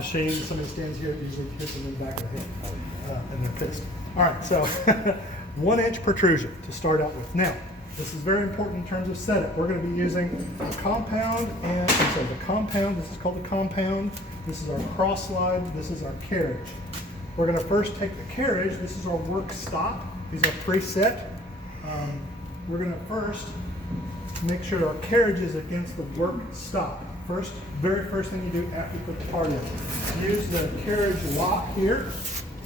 machine. Somebody stands here, it usually hits them in the back of the head, and they're pissed. All right, so 1 inch protrusion to start out with. Now, this is very important in terms of setup. We're going to be using a compound and, so the compound, this is called the compound. This is our cross slide, this is our carriage. We're going to first take the carriage, this is our work stop. These are preset. We're going to first make sure our carriage is against the work stop. Very first thing you do after you put the part in. Use the carriage lock here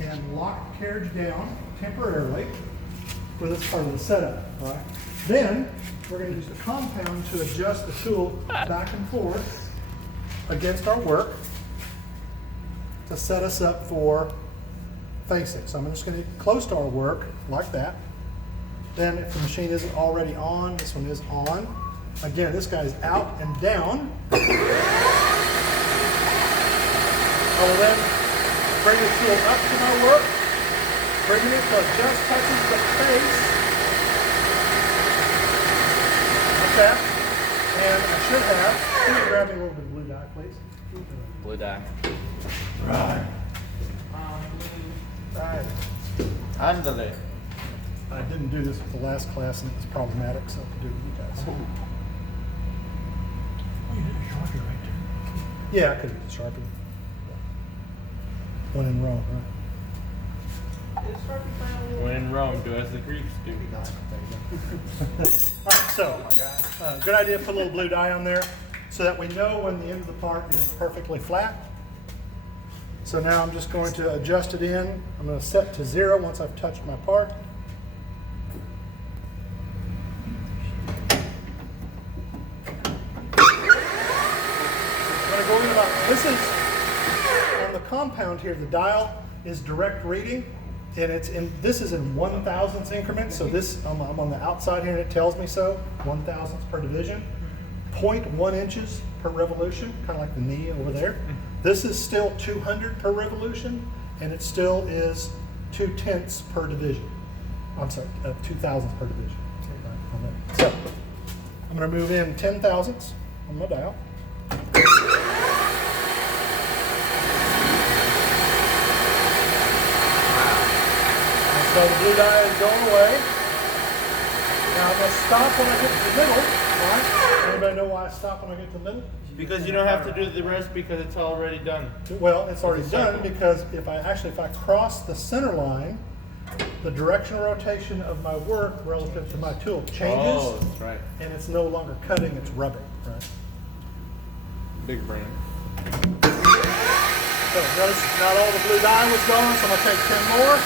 and lock the carriage down temporarily for this part of the setup. All right. Then we're going to use the compound to adjust the tool back and forth against our work to set us up for facing. So I'm just going to get close to our work like that. Then if the machine isn't already on, this one is on. Again, this guy's out and down. I will then bring the tool up to my work, bringing it so it just touches the face. Like that. And I should have, can you grab me a little bit of blue dye, please? Blue dye. Right. Andale. I didn't do this with the last class and it was problematic, so I'll do it with you guys. Oh, you did a Sharpie right there. Yeah, I could have used a Sharpie. When in Rome, right? When in Rome, do as the Greeks do. All right, so good idea to put a little blue dye on there so that we know when the end of the part is perfectly flat. So now I'm just going to adjust it in. I'm going to set to 0 once I've touched my part. This is, on the compound here, the dial is direct reading, and this is in 1/1000ths increments, so this, I'm on the outside here and it tells me so, 1/1000ths per division, 0.1 inches per revolution, kind of like the knee over there. This is still 200 per revolution, and it still is 2/10ths per division. I'm sorry, 2/1000ths per division. So, I'm going to move in 10/1000ths on my dial. So the blue dye is going away. Now I'm going to stop when I get to the middle. All right? Anybody know why I stop when I get to the middle? Because you don't have to do the rest because it's already done. Well, it's already done because if I cross the center line, the direction of rotation of my work relative to my tool changes. Oh, that's right. And it's no longer cutting, it's rubbing. Right? Big brain. So notice not all the blue dye was gone, so I'm going to take 10 more.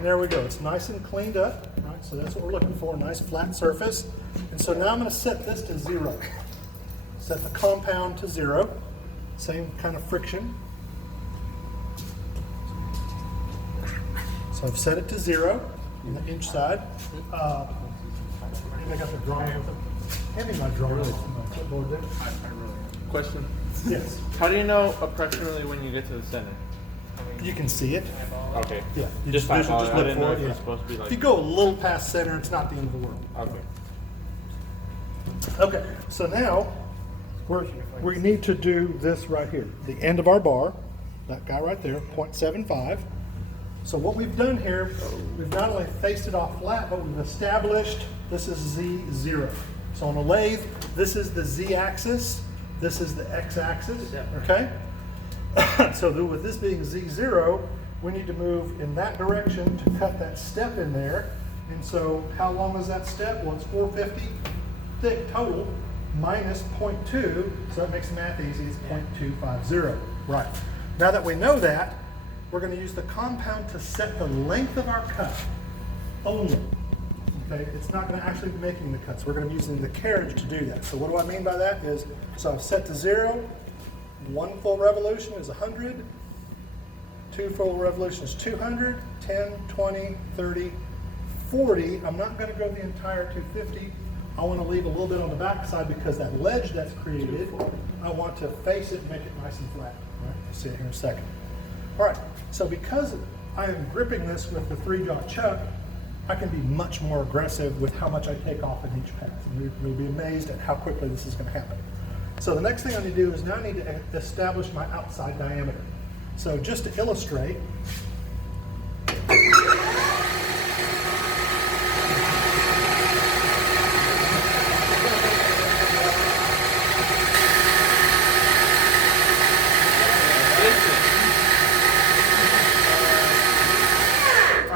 There we go. It's nice and cleaned up. Right, so that's what we're looking for, a nice flat surface. And so now I'm going to set this to 0. Set the compound to 0. Same kind of friction. So I've set it to 0 on the inch side. I got the drawing with it. Hand me my drawing with my clipboard there. Question. Yes. How do you know approximately when you get to the center? You can see it. Okay. Yeah. You Just look I didn't know for if it. it Yeah. was supposed to be like. If you go a little past center, it's not the end of the world. Okay. Okay, so now we need to do this right here. The end of our bar, that guy right there, 0.75. So what we've done here, we've not only faced it off flat, but we've established this is Z0. So on a lathe, this is the Z axis, this is the X axis, okay? So with this being Z0, we need to move in that direction to cut that step in there. And so how long is that step? Well, it's 450 thick total minus 0.2, so that makes the math easy, it's 0.250. Right. Now that we know that, we're going to use the compound to set the length of our cut only. Okay, it's not going to actually be making the cuts. We're going to be using the carriage to do that. So what do I mean by that is, so I've set to 0, 1 full revolution is 100, 2 full revolutions 200, 10, 20, 30, 40. I'm not going to go the entire 250. I want to leave a little bit on the back side because that ledge that's created, I want to face it and make it nice and flat. All right, we'll see it here in a second. All right, so because I am gripping this with the 3-jaw chuck, I can be much more aggressive with how much I take off in each pass. And you'll be amazed at how quickly this is going to happen. So the next thing I need to do is now I need to establish my outside diameter. So just to illustrate,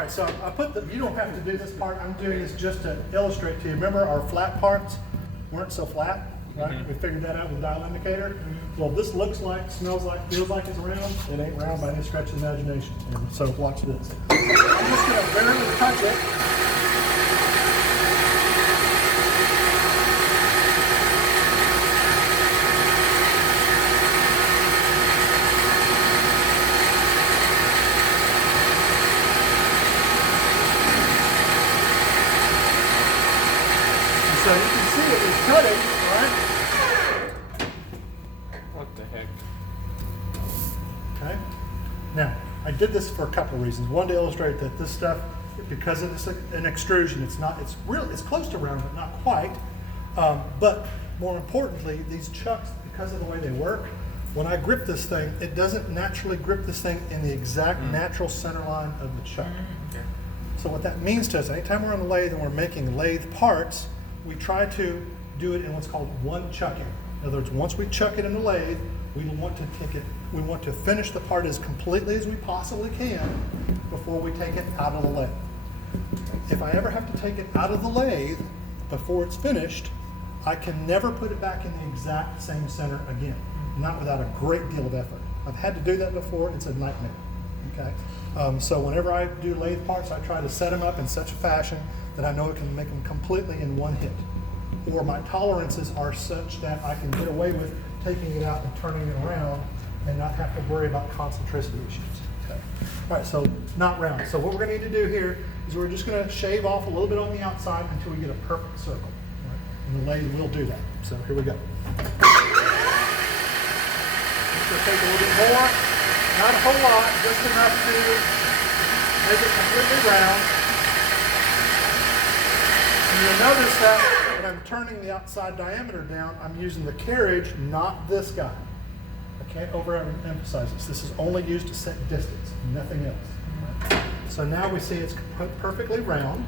so I put the, you don't have to do this part, I'm doing this just to illustrate to you. Remember our flat parts weren't so flat, right? We figured that out with the dial indicator. Well, this looks like, smells like, feels like it's round. It ain't round by any stretch of the imagination. And so watch this. I'm just gonna barely touch it. So you can see it is cutting, right? What the heck? Okay. Now, I did this for a couple of reasons. One, to illustrate that this stuff, because it's an extrusion, it's close to round, but not quite. But more importantly, these chucks, because of the way they work, when I grip this thing, it doesn't naturally grip this thing in the exact natural center line of the chuck. Okay. So what that means to us, anytime we're on the lathe and we're making lathe parts, we try to do it in what's called one chucking. In other words, once we chuck it in the lathe, we want to finish the part as completely as we possibly can before we take it out of the lathe. If I ever have to take it out of the lathe before it's finished, I can never put it back in the exact same center again, not without a great deal of effort. I've had to do that before, it's a nightmare, okay? So whenever I do lathe parts, I try to set them up in such a fashion that I know it can make them completely in one hit. Or my tolerances are such that I can get away with taking it out and turning it around and not have to worry about concentricity issues. Okay. All right, so not round. So what we're gonna need to do here is we're just gonna shave off a little bit on the outside until we get a perfect circle. Right? And the lathe will do that. So here we go. Just gonna take a little bit more, not a whole lot, just enough to make it completely round. And you'll notice that when I'm turning the outside diameter down, I'm using the carriage, not this guy. I can't overemphasize this. This is only used to set distance, nothing else. So now we see it's perfectly round.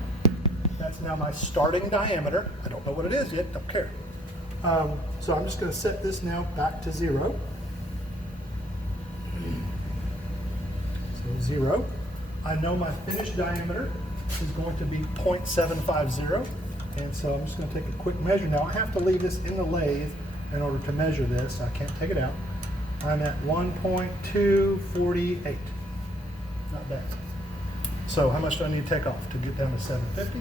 That's now my starting diameter. I don't know what it is yet, don't care. So I'm just going to set this now back to 0. So 0. I know my finished diameter is going to be 0.750, and so I'm just going to take a quick measure. Now I have to leave this in the lathe in order to measure this. I can't take it out. I'm at 1.248. Not bad. So how much do I need to take off to get down to 750?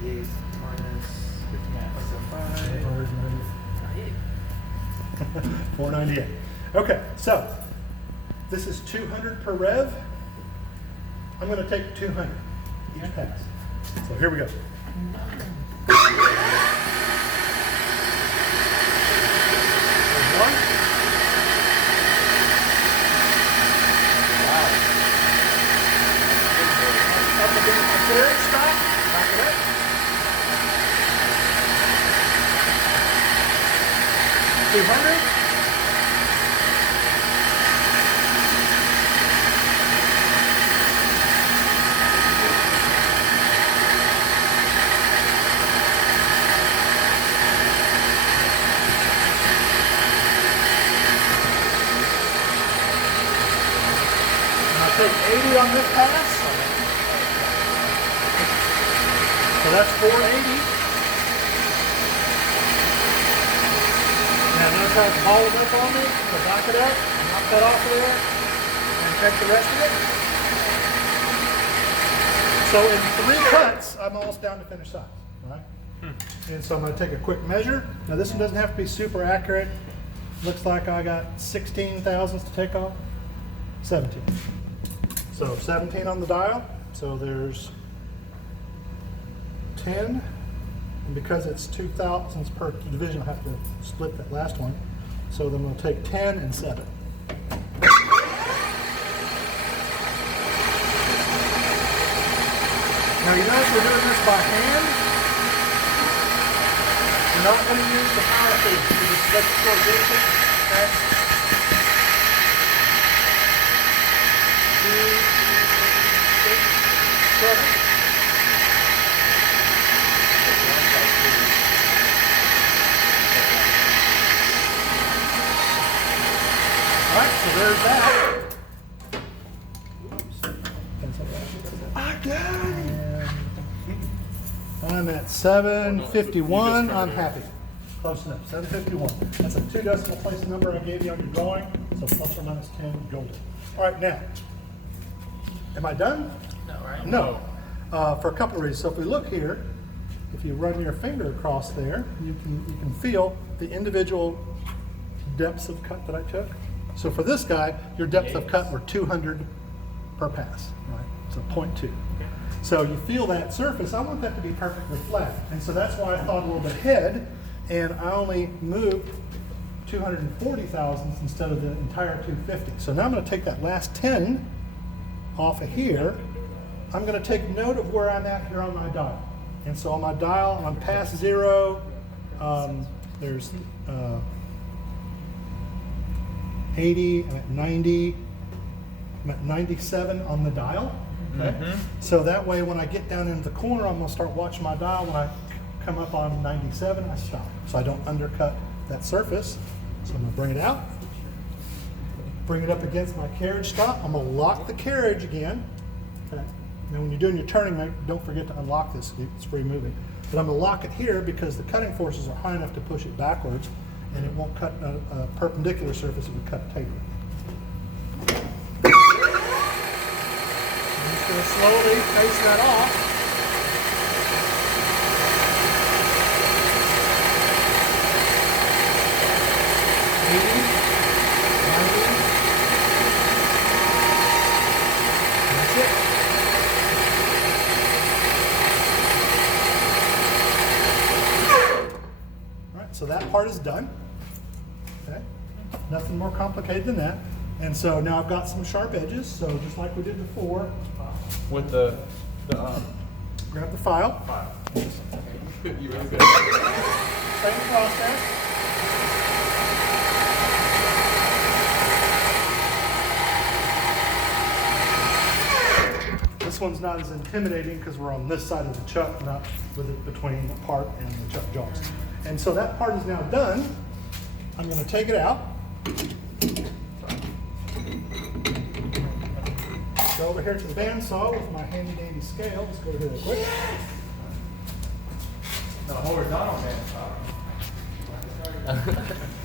1.248 minus 59.5. 498. Okay, so this is 200 per rev. I'm going to take 200 each pass. So here we go. One. Wow. Up against my carriage back it up. 200. Take 80 on this pass. So that's 480. Now notice how it's balled up on me. So back it up, knock that off of there, and take the rest of it. So in 3 cuts, I'm almost down to finished size, right? And so I'm going to take a quick measure. Now this one doesn't have to be super accurate. Looks like I got 16 thousandths to take off. 17. So 17 on the dial, so there's 10, and because it's 2 thousandths per division, I'll have to split that last one. So then we'll take 10 and 7. Now you notice we're doing this by hand. We're not going to use the power feed. We just let the floor get it. Okay? 2, 6, 7. All right, so there's that. I got it. I'm at 751. I'm happy. Close enough. 751. That's a 2 decimal place number I gave you on your drawing. So plus or minus 10 golden. All right, now, am I done? No, right? No. For a couple of reasons. So if we look here, if you run your finger across there, you can feel the individual depths of cut that I took. So for this guy, your depth of cut were 200 per pass, right? So 0.2. So you feel that surface, I want that to be perfectly flat. And so that's why I thought a little bit ahead, and I only moved 240 thousandths instead of the entire 250. So now I'm going to take that last 10 off of here. I'm going to take note of where I'm at here on my dial. And so on my dial, I'm past 0. There's 80, I'm at 90, I'm at 97 on the dial. Okay? So that way when I get down into the corner, I'm going to start watching my dial. When I come up on 97, I stop. So I don't undercut that surface. So I'm going to bring it out, bring it up against my carriage stop. I'm going to lock the carriage again. Okay? Now when you're doing your turning, don't forget to unlock this, it's free moving. But I'm going to lock it here because the cutting forces are high enough to push it backwards, and it won't cut a perpendicular surface, it would cut a taper. I'm just going to slowly face that off. That's it. All right, so that part is done. Okay, nothing more complicated than that. And so now I've got some sharp edges. So just like we did before, With the grab the file. you really good. Same process. This one's not as intimidating because we're on this side of the chuck, not with it between the part and the chuck jaws. And so that part is now done. I'm going to take it out. Go over here to the bandsaw with my handy dandy scale. Let's go here real quick. The horizontal man.